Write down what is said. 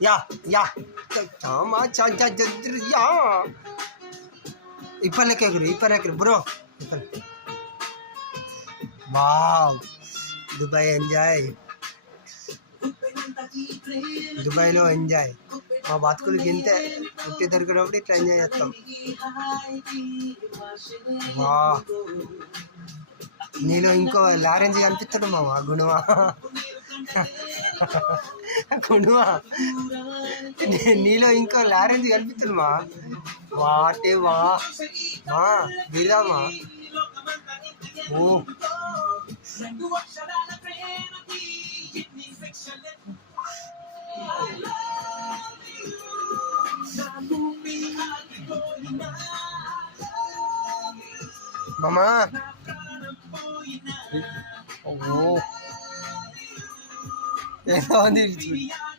yeah యా చామా చాచా యా ఇప్పలెక్కరు బ్రో వావ్ దుబాయ్ ఎంజాయ్ దుబాయ్లో ఎంజాయ్ మా బతుకులకి ఇంతే పుట్టి దొరికినప్పుడు ఇట్లా ఎంజాయ్ చేస్తాం వా నీలో ఇంకో లారెంజ్ కనిపిస్తాడు మావా గుణవా గుణవా నీలో ఇంకో లారెంజ్ కనిపిస్తుంది మా వాటే వా మా బిర్దామా ఓ మామా ఓ ఏదో ఉంది